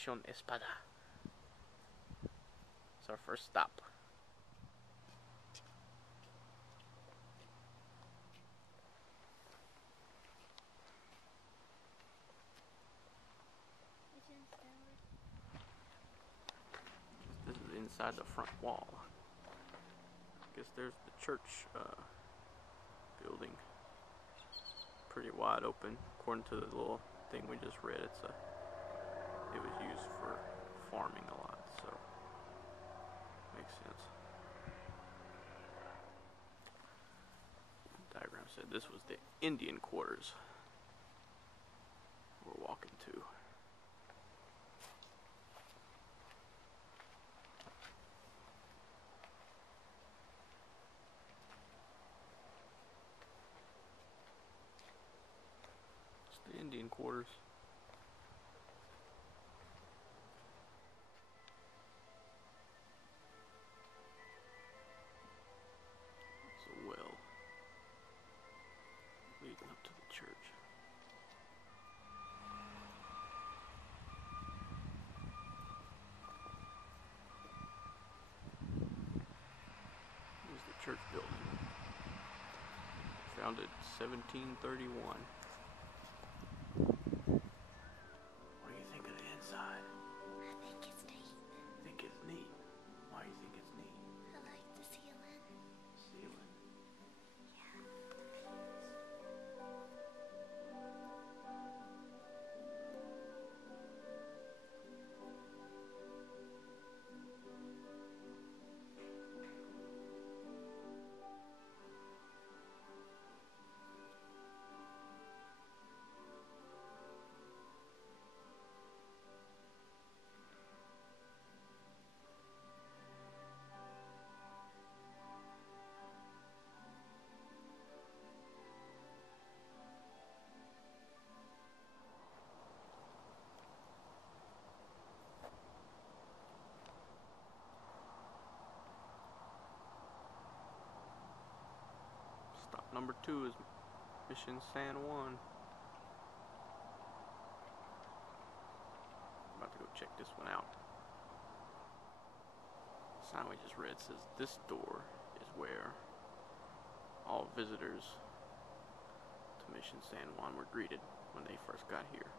Mission Espada. It's our first stop. This is inside the front wall. I guess there's the church building. Pretty wide open, according to the little thing we just read. It was used for farming a lot, so makes sense. The diagram said this was the Indian quarters we're walking to. It's the Indian quarters. Well, leading up to the church. Here's the church building. Founded 1731. What do you think of the inside? I think it's neat. Think it's neat? Why do you think it's neat? I like the ceiling. Ceiling. Stop number 2 is Mission San Juan. I'm about to go check this one out. The sign we just read says this door is where all visitors to Mission San Juan were greeted when they first got here.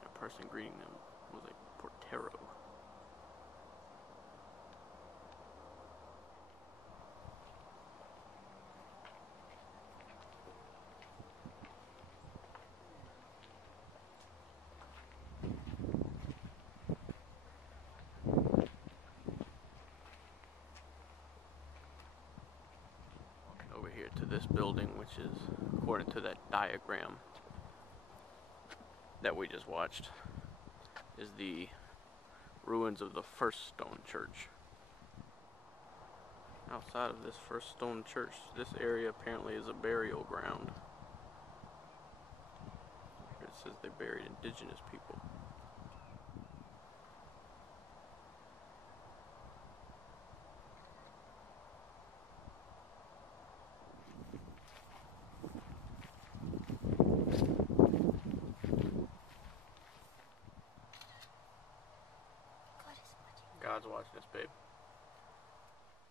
And a person greeting them was a portero. Over here to this building, which is, according to that diagram that we just watched, is the ruins of the first stone church. Outside of this first stone church, this area apparently is a burial ground. It says they buried indigenous people. God's watching us, babe.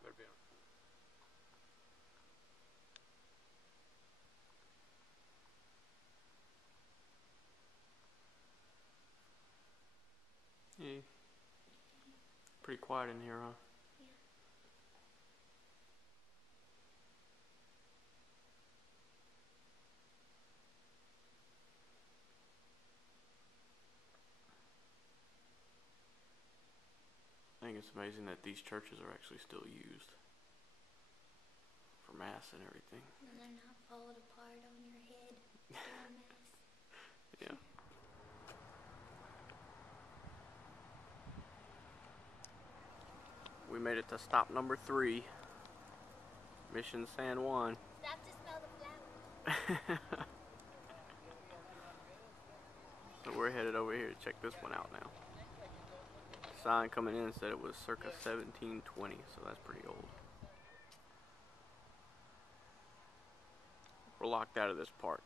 Better be on. Yeah. Pretty quiet in here, huh? Yeah. I think it's amazing that these churches are actually still used for mass and everything. And they're not falling apart on your head. They're a mess. Yeah. We made it to stop number 3, Mission San Juan. Stop to smell the flowers. So we're headed over here to check this one out now. The sign coming in said it was circa 1720, so that's pretty old. We're locked out of this part,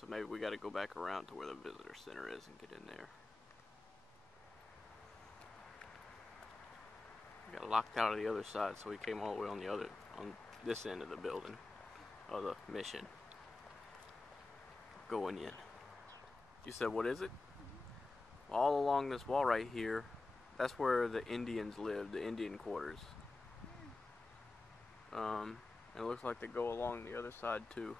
so maybe we got to go back around to where the visitor center is and get in there. got locked out of the other side, so we came all the way on this end of the building, of the mission. Going in. You said, what is it? All along this wall right here, that's where the Indians lived, the Indian quarters. And it looks like they go along the other side too.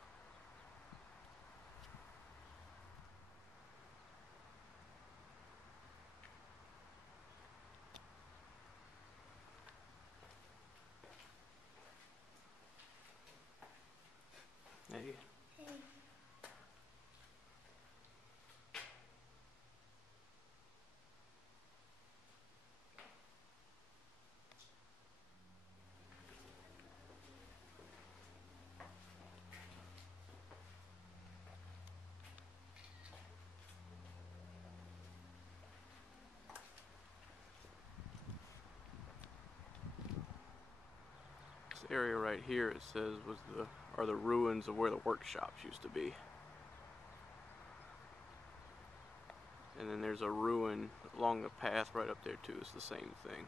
Hey. Hey. This area right here, it says, are the ruins of where the workshops used to be. And then there's a ruin along the path right up there too. It's the same thing.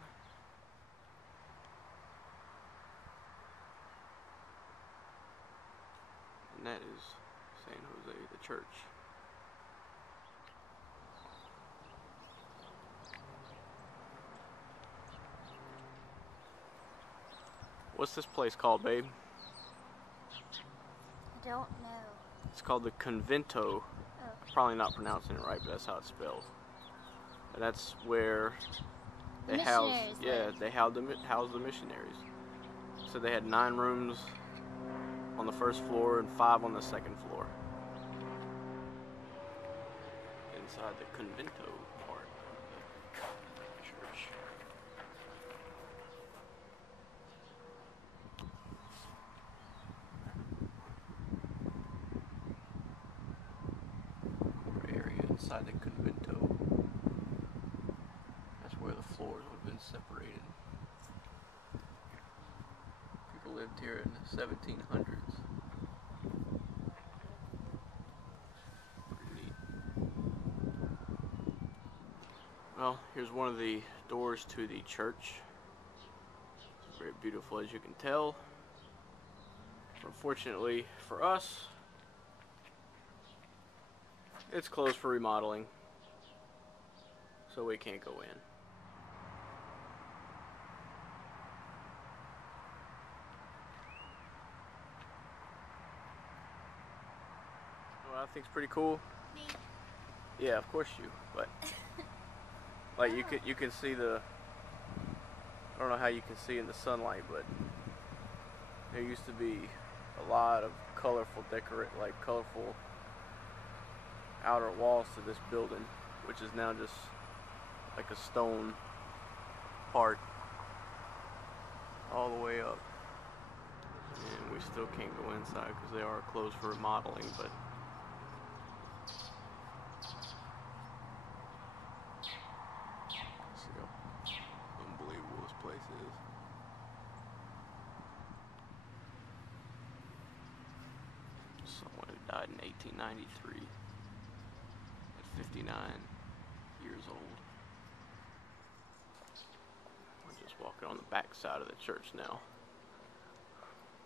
And that is San Jose, the church. What's this place called, babe? I don't know. It's called the Convento. Oh. Probably not pronouncing it right, but that's how it's spelled. And that's where The they house, missionaries yeah, lived. they housed the missionaries. So they had 9 rooms on the first floor and 5 on the second floor. Inside the Convento part of the church. Area inside the Convento. That's where the floors would have been separated. People lived here in the 1700s. Pretty neat. Well, here's one of the doors to the church. It's very beautiful, as you can tell. Unfortunately for us, it's closed for remodeling, so we can't go in. Well, I think it's pretty cool. Me. Yeah, of course you. But like you can see the. I don't know how you can see in the sunlight, but there used to be a lot of colorful colorful outer walls to this building, which is now just like a stone part all the way up. And we still can't go inside because they are closed for remodeling, but see how unbelievable this place is. Someone who died in 1893 at 59 years old. We're just walking on the back side of the church now.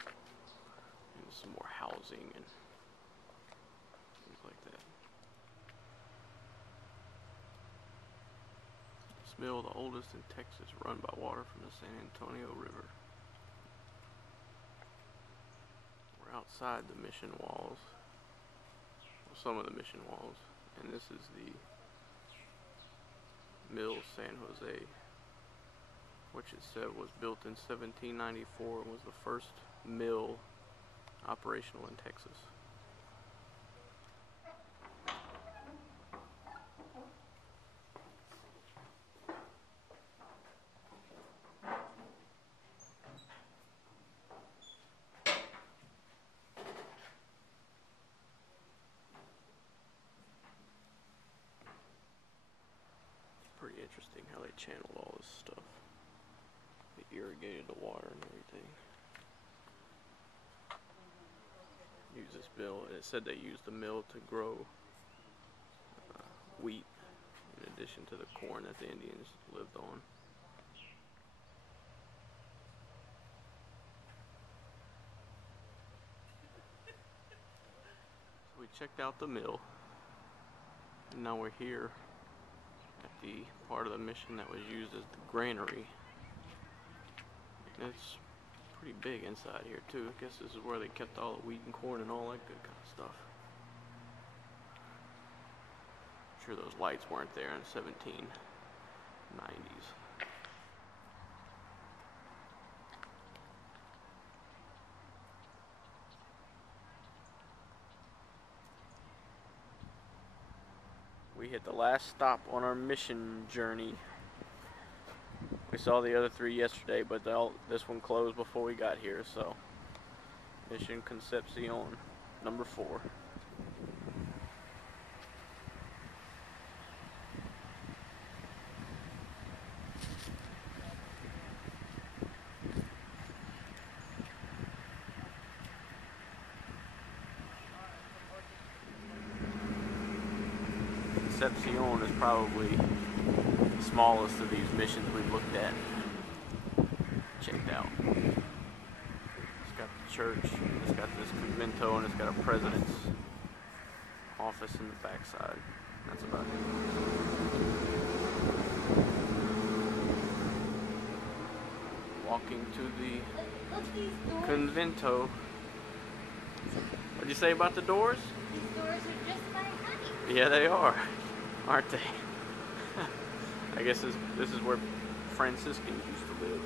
And some more housing and things like that. This mill, the oldest in Texas, run by water from the San Antonio River. We're outside the mission walls. Well, some of the mission walls. And this is the mill San Jose, which it said was built in 1794 and was the first mill operational in Texas. Pretty interesting how they channeled all this stuff. They irrigated the water and everything. Use this mill, and it said they used the mill to grow wheat in addition to the corn that the Indians lived on. checked out the mill, and now we're here at the part of the mission that was used as the granary. And it's pretty big inside here too. I guess this is where they kept all the wheat and corn and all that good kind of stuff. I'm sure those lights weren't there in the 1790s. We hit the last stop on our mission journey. We saw the other three yesterday, but this one closed before we got here, so Mission Concepcion, number 4. Concepcion is probably the smallest of these missions we've looked at, checked out. It's got the church, it's got this convento, and it's got a president's office in the backside. That's about it. Walking to the convento. What'd you say about the doors? These doors are just my honey. Yeah, they are, aren't they? I guess this is where Franciscans used to live.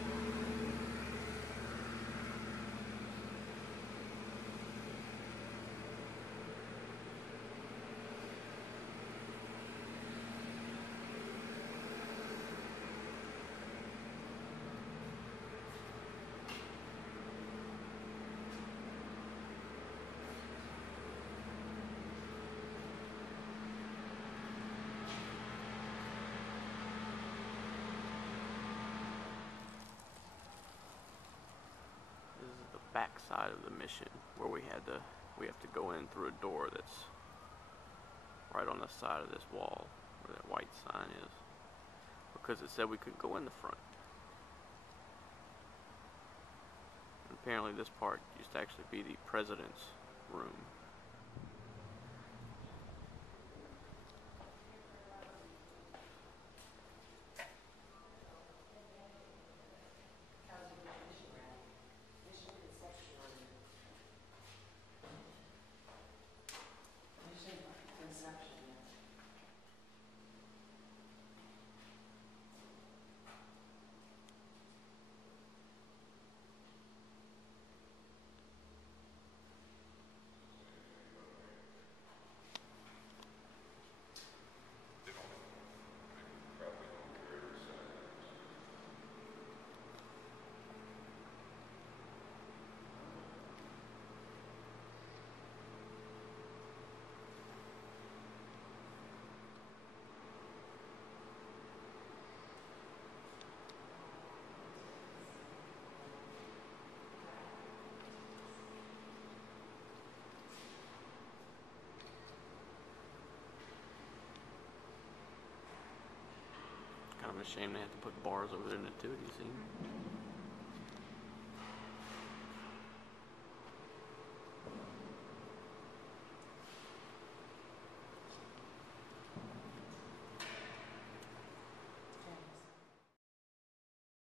Back side of the mission where we have to go in through a door that's right on the side of this wall where that white sign is, because it said we couldn't go in the front. And apparently this part used to actually be the president's room. I'm ashamed they have to put bars over their nativity scene.